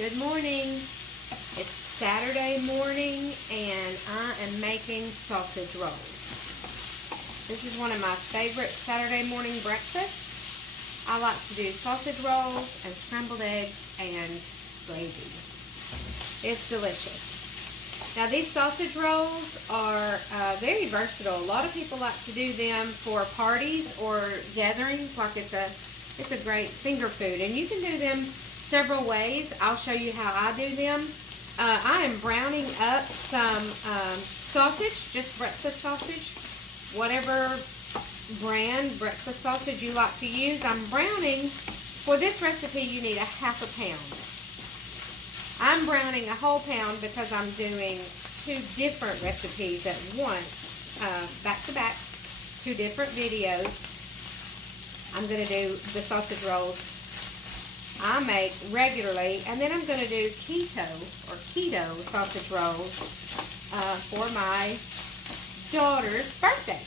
Good morning. It's Saturday morning and I am making sausage rolls. This is one of my favorite Saturday morning breakfasts. I like to do sausage rolls and scrambled eggs and gravy. It's delicious. Now these sausage rolls are very versatile. A lot of people like to do them for parties or gatherings, like it's a great finger food, and you can do them several ways. I'll show you how I do them. I am browning up some sausage, just breakfast sausage, whatever brand breakfast sausage you like to use. I'm browning, for this recipe you need a half a pound. I'm browning a whole pound because I'm doing two different recipes at once, back to back, two different videos. I'm going to do the sausage rolls I make regularly, and then I'm going to do keto sausage rolls for my daughter's birthday.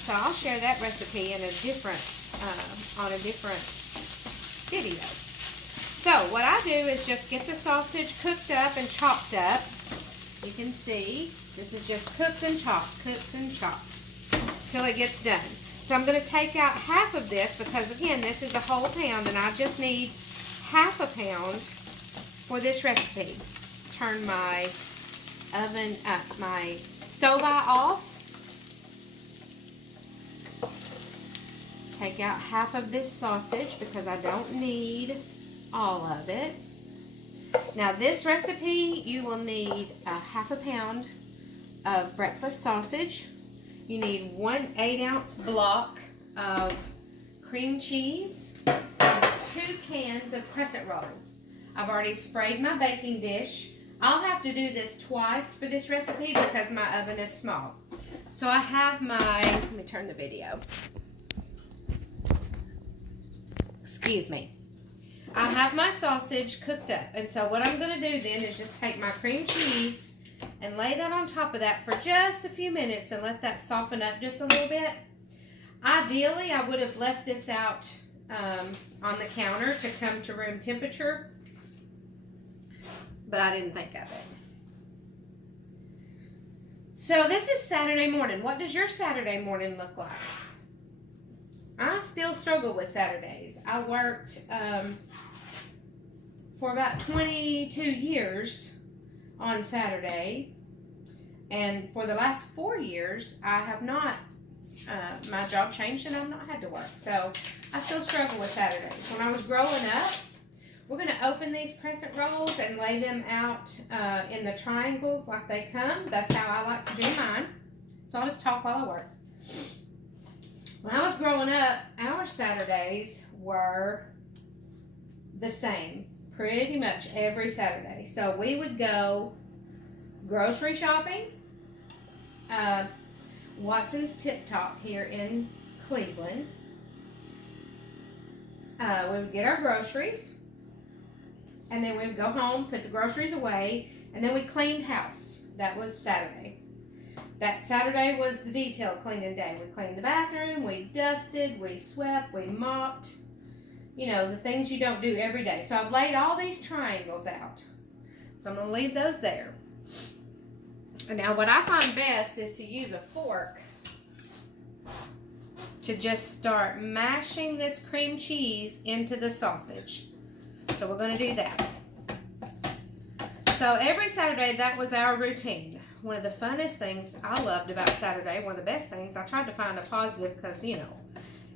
So I'll share that recipe in a different on a different video. So what I do is just get the sausage cooked up and chopped up. You can see this is just cooked and chopped till it gets done. So I'm going to take out half of this because, again, this is a whole pound, and I just need half a pound for this recipe. Turn my my stove eye off. Take out half of this sausage because I don't need all of it. Now this recipe, you will need a half a pound of breakfast sausage. You need 1 8-ounce block of cream cheese and 2 cans of crescent rolls. I've already sprayed my baking dish. I'll have to do this twice for this recipe because my oven is small. So I have my, let me turn the video. Excuse me. I have my sausage cooked up, and so what I'm going to do then is just take my cream cheese and lay that on top of that for just a few minutes and let that soften up just a little bit. Ideally, I would have left this out on the counter to come to room temperature, but I didn't think of it. So this is Saturday morning. What does your Saturday morning look like? I still struggle with Saturdays. I worked for about 22 years on Saturday, and for the last 4 years I have not, my job changed and I've not had to work, so I still struggle with Saturdays. When I was growing up, we're going to open these crescent rolls and lay them out in the triangles like they come. That's how I like to do mine, so I'll just talk while I work. When I was growing up, our Saturdays were the same pretty much every Saturday. So we would go grocery shopping. Watson's Tip Top here in Cleveland. We would get our groceries, and then we would go home, put the groceries away, and then we cleaned house. That was Saturday. That Saturday was the detail cleaning day. We cleaned the bathroom, we dusted, we swept, we mopped. You know, the things you don't do every day. So I've laid all these triangles out. So I'm going to leave those there. And now what I find best is to use a fork to just start mashing this cream cheese into the sausage. So we're going to do that. So every Saturday, that was our routine. One of the funnest things I loved about Saturday, one of the best things, I tried to find a positive because, you know,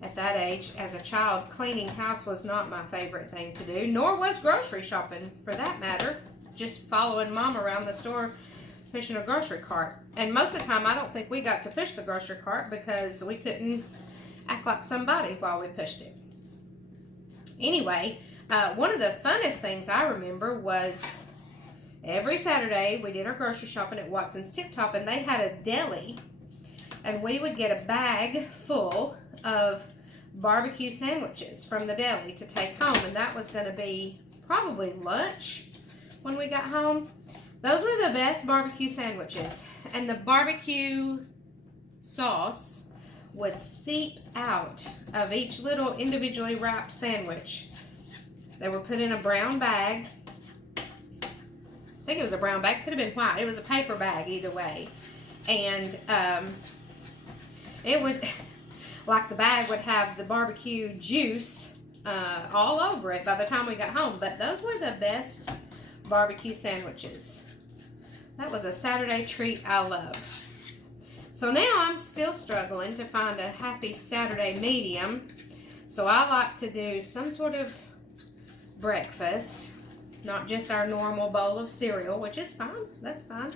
at that age, as a child, cleaning house was not my favorite thing to do, nor was grocery shopping, for that matter. Just following Mom around the store, pushing a grocery cart. And most of the time, I don't think we got to push the grocery cart because we couldn't act like somebody while we pushed it. Anyway, one of the funnest things I remember was every Saturday, we did our grocery shopping at Watson's Tip Top, and they had a deli, and we would get a bag full of barbecue sandwiches from the deli to take home, and that was going to be probably lunch when we got home. Those were the best barbecue sandwiches, and the barbecue sauce would seep out of each little individually wrapped sandwich They were put in a brown bag. I think it was a brown bag. Could have been white. It was a paper bag either way. And it was like the bag would have the barbecue juice all over it by the time we got home. But those were the best barbecue sandwiches. That was a Saturday treat I loved. So now I'm still struggling to find a happy Saturday medium. So I like to do some sort of breakfast, not just our normal bowl of cereal, which is fine. That's fine.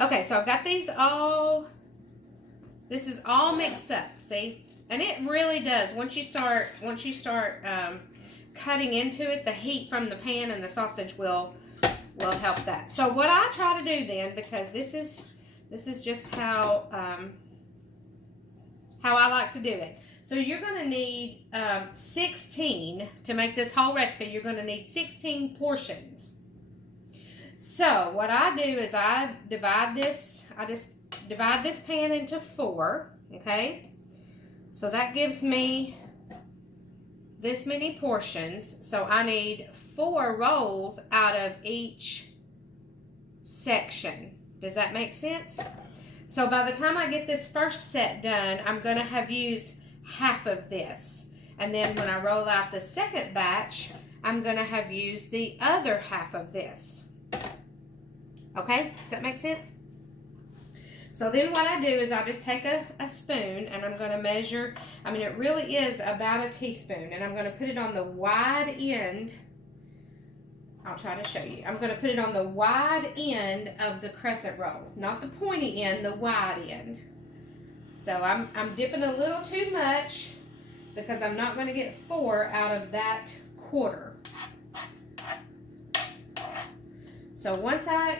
Okay, so I've got these all, this is all mixed up, see? And it really does. Once you start cutting into it, the heat from the pan and the sausage will help that. So what I try to do then, because this is just how I like to do it. So you're going to need 16 to make this whole recipe. You're going to need 16 portions. So what I do is I just divide this pan into 4, okay? So that gives me this many portions. So I need 4 rolls out of each section. Does that make sense? So by the time I get this first set done, I'm going to have used half of this. And then when I roll out the second batch, I'm going to have used the other half of this. Okay? Does that make sense? So then what I do is I just take a spoon and I'm going to measure, I mean it really is about a teaspoon, and I'm going to put it on the wide end. I'll try to show you. I'm going to put it on the wide end of the crescent roll. Not the pointy end, the wide end. So I'm dipping a little too much because I'm not going to get 4 out of that quarter. So once I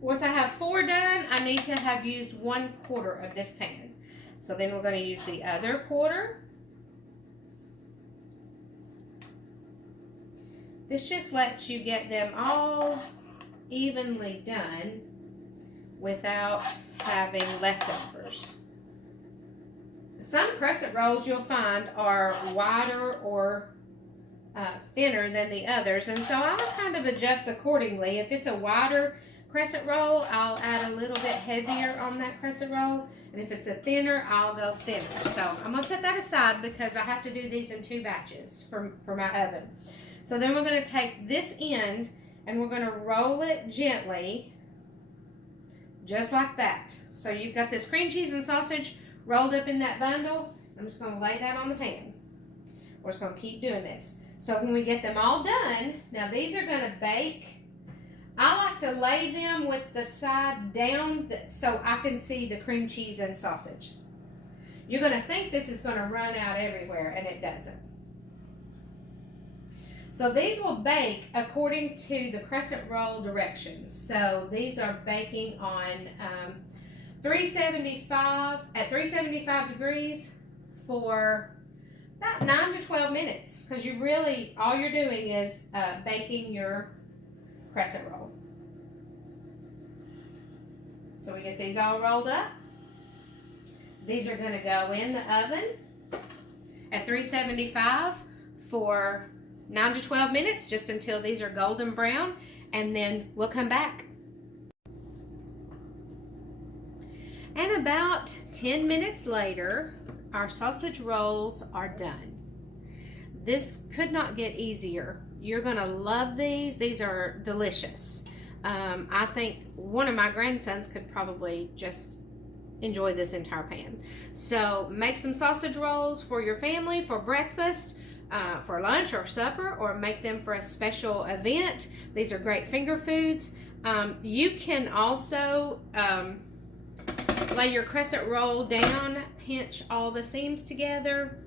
have 4 done, I need to have used 1/4 of this pan. So then we're going to use the other quarter. This just lets you get them all evenly done without having leftovers. Some crescent rolls you'll find are wider or thinner than the others, and so I'll kind of adjust accordingly. If it's a wider crescent roll, I'll add a little bit heavier on that crescent roll, and if it's a thinner, I'll go thinner. So I'm going to set that aside because I have to do these in 2 batches for my oven. So then we're going to take this end and we're going to roll it gently, just like that. So you've got this cream cheese and sausage rolled up in that bundle. I'm just going to lay that on the pan. We're just going to keep doing this. So when we get them all done, now these are going to bake. I like to lay them with the side down so I can see the cream cheese and sausage. You're going to think this is going to run out everywhere, and it doesn't. So these will bake according to the crescent roll directions. So these are baking on 375 at 375 degrees for about 9 to 12 minutes, because you really, all you're doing is baking your crescent roll. So we get these all rolled up. These are going to go in the oven at 375 for 9 to 12 minutes, just until these are golden brown, and then we'll come back. And about 10 minutes later, our sausage rolls are done. This could not get easier. You're gonna love these. These are delicious. I think one of my grandsons could probably just enjoy this entire pan. So make some sausage rolls for your family for breakfast, for lunch or supper, or make them for a special event. These are great finger foods. You can also lay your crescent roll down, pinch all the seams together,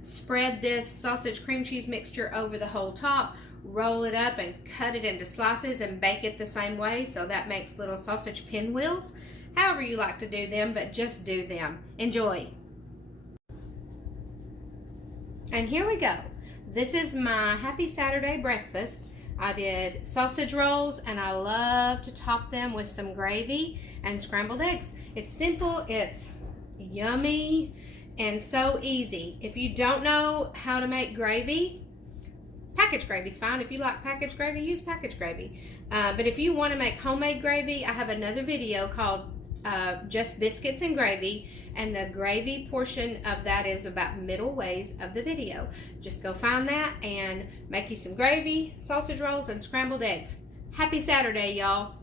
spread this sausage cream cheese mixture over the whole top, roll it up and cut it into slices and bake it the same way. So that makes little sausage pinwheels. However you like to do them, but just do them. Enjoy. And here we go. This is my happy Saturday breakfast. I did sausage rolls, and I love to top them with some gravy and scrambled eggs. It's simple, it's yummy, and so easy. If you don't know how to make gravy, packaged gravy is fine. If you like packaged gravy, use packaged gravy. But if you want to make homemade gravy, I have another video called Just Biscuits and Gravy, and the gravy portion of that is about middle ways of the video. Just go find that and make you some gravy, sausage rolls, and scrambled eggs. Happy Saturday, y'all.